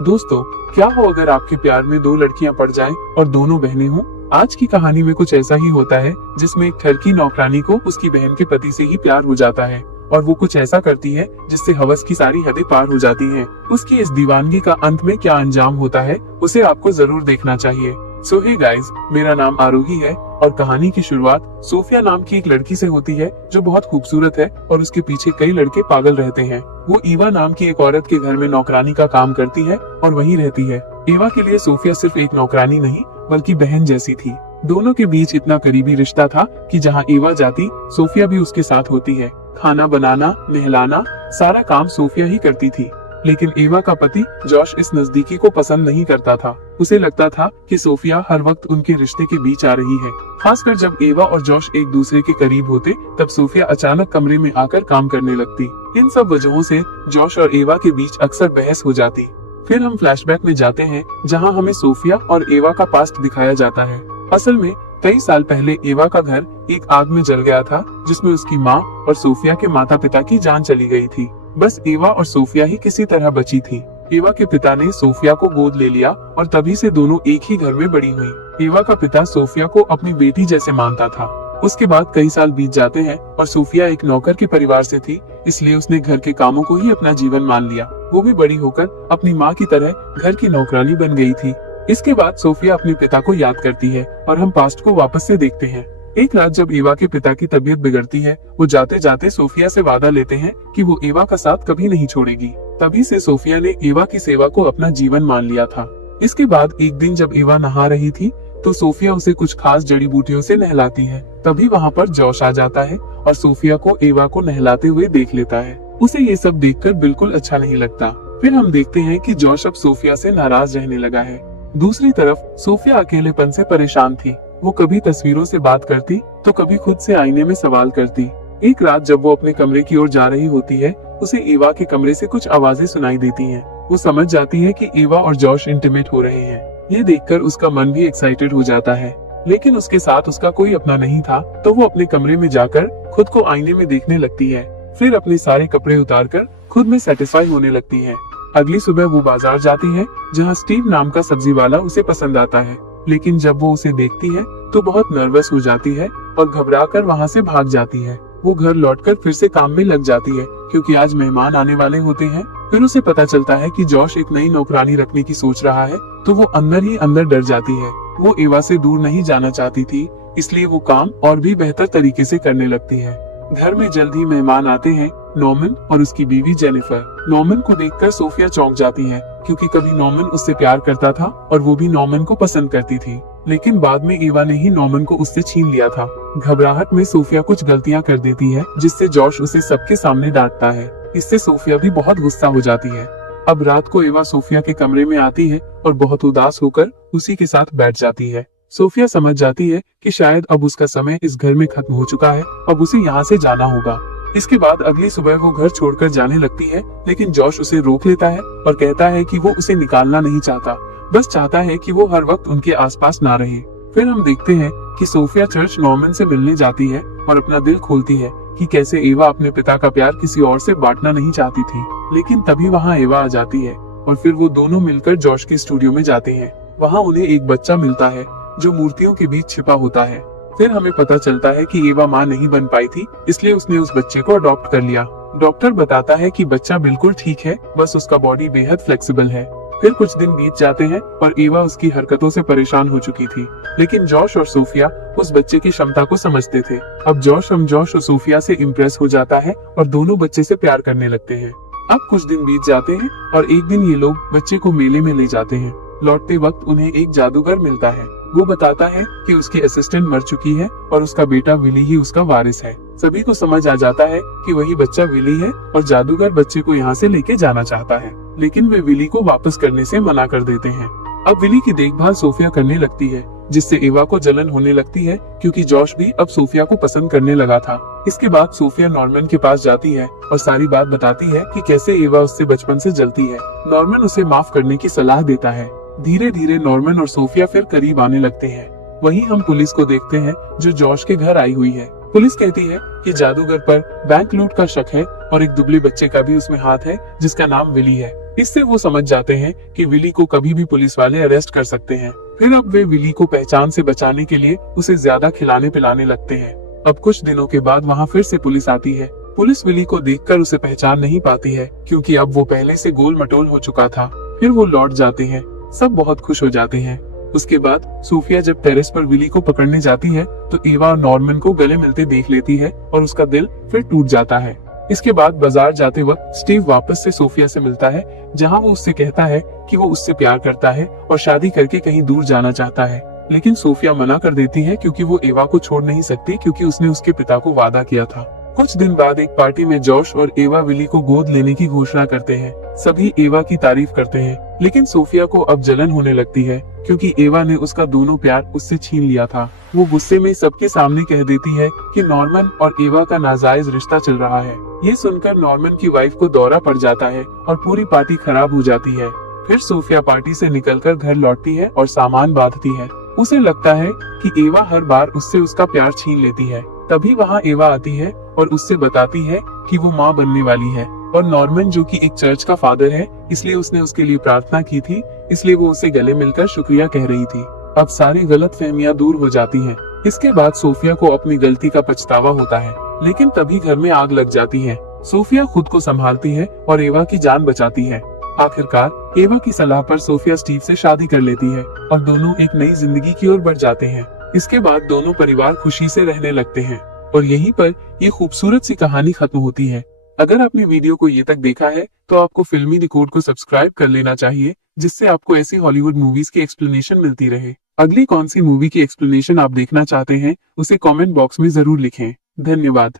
दोस्तों, क्या हो अगर आपके प्यार में दो लड़कियां पड़ जाएं और दोनों बहनें हों? आज की कहानी में कुछ ऐसा ही होता है जिसमें एक ठरकी नौकरानी को उसकी बहन के पति से ही प्यार हो जाता है और वो कुछ ऐसा करती है जिससे हवस की सारी हदें पार हो जाती हैं। उसकी इस दीवानगी का अंत में क्या अंजाम होता है उसे आपको जरूर देखना चाहिए। सो हे गाइस, मेरा नाम आरोही है और कहानी की शुरुआत सोफिया नाम की एक लड़की से होती है जो बहुत खूबसूरत है और उसके पीछे कई लड़के पागल रहते हैं। वो ईवा नाम की एक औरत के घर में नौकरानी का काम करती है और वहीं रहती है। ईवा के लिए सोफिया सिर्फ एक नौकरानी नहीं बल्कि बहन जैसी थी। दोनों के बीच इतना करीबी रिश्ता था कि जहाँ ईवा जाती सोफिया भी उसके साथ होती है। खाना बनाना, नहलाना, सारा काम सोफिया ही करती थी। लेकिन ईवा का पति जॉश इस नजदीकी को पसंद नहीं करता था। उसे लगता था कि सोफिया हर वक्त उनके रिश्ते के बीच आ रही है। खासकर जब ईवा और जॉश एक दूसरे के करीब होते तब सोफिया अचानक कमरे में आकर काम करने लगती। इन सब वजहों से जॉश और ईवा के बीच अक्सर बहस हो जाती। फिर हम फ्लैशबैक में जाते हैं जहाँ हमें सोफिया और ईवा का पास्ट दिखाया जाता है। असल में कई साल पहले ईवा का घर एक आग में जल गया था जिसमें उसकी माँ और सोफिया के माता पिता की जान चली गई थी। बस ईवा और सोफिया ही किसी तरह बची थी। ईवा के पिता ने सोफिया को गोद ले लिया और तभी से दोनों एक ही घर में बड़ी हुई। ईवा का पिता सोफिया को अपनी बेटी जैसे मानता था। उसके बाद कई साल बीत जाते हैं और सोफिया एक नौकर के परिवार से थी, इसलिए उसने घर के कामों को ही अपना जीवन मान लिया। वो भी बड़ी होकर अपनी माँ की तरह घर की नौकरानी बन गई थी। इसके बाद सोफिया अपने पिता को याद करती है और हम पास्ट को वापस से देखते हैं। एक रात जब ईवा के पिता की तबीयत बिगड़ती है, वो जाते जाते सोफिया से वादा लेते हैं कि वो ईवा का साथ कभी नहीं छोड़ेगी। तभी से सोफिया ने ईवा की सेवा को अपना जीवन मान लिया था। इसके बाद एक दिन जब ईवा नहा रही थी तो सोफिया उसे कुछ खास जड़ी बूटियों से नहलाती है। तभी वहाँ पर जॉश आ जाता है और सोफिया को ईवा को नहलाते हुए देख लेता है। उसे ये सब देखकर बिल्कुल अच्छा नहीं लगता। फिर हम देखते हैं कि जॉश अब सोफिया से नाराज रहने लगा है। दूसरी तरफ सोफिया अकेलेपन से परेशान थी। वो कभी तस्वीरों से बात करती तो कभी खुद से आईने में सवाल करती। एक रात जब वो अपने कमरे की ओर जा रही होती है, उसे ईवा के कमरे से कुछ आवाजें सुनाई देती हैं। वो समझ जाती है कि ईवा और जॉश इंटीमेट हो रहे हैं। ये देखकर उसका मन भी एक्साइटेड हो जाता है, लेकिन उसके साथ उसका कोई अपना नहीं था, तो वो अपने कमरे में जाकर खुद को आईने में देखने लगती है। फिर अपने सारे कपड़े उतारकर खुद में सेटिस्फाई होने लगती है। अगली सुबह वो बाजार जाती है जहाँ स्टीव नाम का सब्जी वाला उसे पसंद आता है, लेकिन जब वो उसे देखती है तो बहुत नर्वस हो जाती है और घबराकर वहाँ से भाग जाती है। वो घर लौटकर फिर से काम में लग जाती है क्योंकि आज मेहमान आने वाले होते हैं। फिर उसे पता चलता है कि जॉश एक नई नौकरानी रखने की सोच रहा है, तो वो अंदर ही अंदर डर जाती है। वो ईवा से दूर नहीं जाना चाहती थी, इसलिए वो काम और भी बेहतर तरीके से करने लगती है। घर में जल्द ही मेहमान आते हैं, नॉर्मन और उसकी बीवी जेनिफर। नॉर्मन को देखकर सोफिया चौंक जाती है क्योंकि कभी नॉर्मन उससे प्यार करता था और वो भी नॉर्मन को पसंद करती थी, लेकिन बाद में ईवा ने ही नॉर्मन को उससे छीन लिया था। घबराहट में सोफिया कुछ गलतियां कर देती है जिससे जॉश उसे सबके सामने डांटता है। इससे सोफिया भी बहुत गुस्सा हो जाती है। अब रात को ईवा सोफिया के कमरे में आती है और बहुत उदास होकर उसी के साथ बैठ जाती है। सोफिया समझ जाती है कि शायद अब उसका समय इस घर में खत्म हो चुका है, अब उसे यहाँ से जाना होगा। इसके बाद अगली सुबह वो घर छोड़कर जाने लगती है, लेकिन जॉश उसे रोक लेता है और कहता है कि वो उसे निकालना नहीं चाहता, बस चाहता है कि वो हर वक्त उनके आसपास ना रहे। फिर हम देखते हैं कि सोफिया चर्च नॉर्मन से मिलने जाती है और अपना दिल खोलती है कि कैसे ईवा अपने पिता का प्यार किसी और से बांटना नहीं चाहती थी। लेकिन तभी वहाँ ईवा आ जाती है और फिर वो दोनों मिलकर जॉश के स्टूडियो में जाते हैं। वहाँ उन्हें एक बच्चा मिलता है जो मूर्तियों के बीच छिपा होता है। फिर हमें पता चलता है कि ईवा माँ नहीं बन पाई थी, इसलिए उसने उस बच्चे को अडॉप्ट कर लिया। डॉक्टर बताता है कि बच्चा बिल्कुल ठीक है, बस उसका बॉडी बेहद फ्लेक्सिबल है। फिर कुछ दिन बीत जाते हैं और ईवा उसकी हरकतों से परेशान हो चुकी थी, लेकिन जॉश और सोफिया उस बच्चे की क्षमता को समझते थे। अब जॉश और सोफिया से इम्प्रेस हो जाता है और दोनों बच्चे से प्यार करने लगते हैं। अब कुछ दिन बीत जाते हैं और एक दिन ये लोग बच्चे को मेले में ले जाते हैं। लौटते वक्त उन्हें एक जादूगर मिलता है। वो बताता है कि उसकी असिस्टेंट मर चुकी है और उसका बेटा विली ही उसका वारिस है। सभी को समझ आ जाता है कि वही बच्चा विली है और जादूगर बच्चे को यहाँ से लेके जाना चाहता है, लेकिन वे विली को वापस करने से मना कर देते हैं। अब विली की देखभाल सोफिया करने लगती है, जिससे ईवा को जलन होने लगती है क्योंकि जॉश भी अब सोफिया को पसंद करने लगा था। इसके बाद सोफिया नॉर्मन के पास जाती है और सारी बात बताती है कि कैसे ईवा उससे बचपन से जलती है। नॉर्मन उसे माफ करने की सलाह देता है। धीरे धीरे नॉर्मन और सोफिया फिर करीब आने लगते हैं। वहीं हम पुलिस को देखते हैं जो जॉश के घर आई हुई है। पुलिस कहती है कि जादूगर पर बैंक लूट का शक है और एक दुबले बच्चे का भी उसमें हाथ है जिसका नाम विली है। इससे वो समझ जाते हैं कि विली को कभी भी पुलिस वाले अरेस्ट कर सकते हैं। फिर अब वे विली को पहचान से बचाने के लिए उसे ज्यादा खिलाने पिलाने लगते हैं। अब कुछ दिनों के बाद वहाँ फिर से पुलिस आती है। पुलिस विली को देखकर उसे पहचान नहीं पाती है, क्योंकि अब वो पहले से गोल मटोल हो चुका था। फिर वो लौट जाते हैं। सब बहुत खुश हो जाते हैं। उसके बाद सोफिया जब टेरेस पर विली को पकड़ने जाती है तो एवा और नॉर्मन को गले मिलते देख लेती है और उसका दिल फिर टूट जाता है। इसके बाद बाजार जाते वक्त स्टीव वापस से सोफिया से मिलता है, जहां वो उससे कहता है कि वो उससे प्यार करता है और शादी करके कहीं दूर जाना चाहता है। लेकिन सोफिया मना कर देती है, क्योंकि वो एवा को छोड़ नहीं सकती, क्योंकि उसने उसके पिता को वादा किया था। कुछ दिन बाद एक पार्टी में जॉश और एवा विली को गोद लेने की घोषणा करते हैं। सभी एवा की तारीफ करते हैं, लेकिन सोफिया को अब जलन होने लगती है, क्योंकि एवा ने उसका दोनों प्यार उससे छीन लिया था। वो गुस्से में सबके सामने कह देती है कि नॉर्मन और एवा का नाजायज रिश्ता चल रहा है। ये सुनकर नॉर्मन की वाइफ को दौरा पड़ जाता है और पूरी पार्टी खराब हो जाती है। फिर सोफिया पार्टी से निकलकर घर लौटती है और सामान बांधती है। उसे लगता है कि एवा हर बार उससे उसका प्यार छीन लेती है। तभी वहाँ एवा आती है और उससे बताती है कि वो माँ बनने वाली है, और नॉर्मन जो कि एक चर्च का फादर है, इसलिए उसने उसके लिए प्रार्थना की थी, इसलिए वो उसे गले मिलकर शुक्रिया कह रही थी। अब सारी गलतफहमियां दूर हो जाती हैं। इसके बाद सोफिया को अपनी गलती का पछतावा होता है, लेकिन तभी घर में आग लग जाती है। सोफिया खुद को संभालती है और एवा की जान बचाती है। आखिरकार एवा की सलाह पर सोफिया स्टीव से शादी कर लेती है और दोनों एक नई जिंदगी की ओर बढ़ जाते हैं। इसके बाद दोनों परिवार खुशी से रहने लगते हैं और यहीं पर ये खूबसूरत सी कहानी खत्म होती है। अगर आपने वीडियो को ये तक देखा है तो आपको फिल्मी रिकॉर्ड को सब्सक्राइब कर लेना चाहिए, जिससे आपको ऐसी हॉलीवुड मूवीज की एक्सप्लेनेशन मिलती रहे। अगली कौन सी मूवी की एक्सप्लेनेशन आप देखना चाहते हैं उसे कमेंट बॉक्स में जरूर लिखें। धन्यवाद।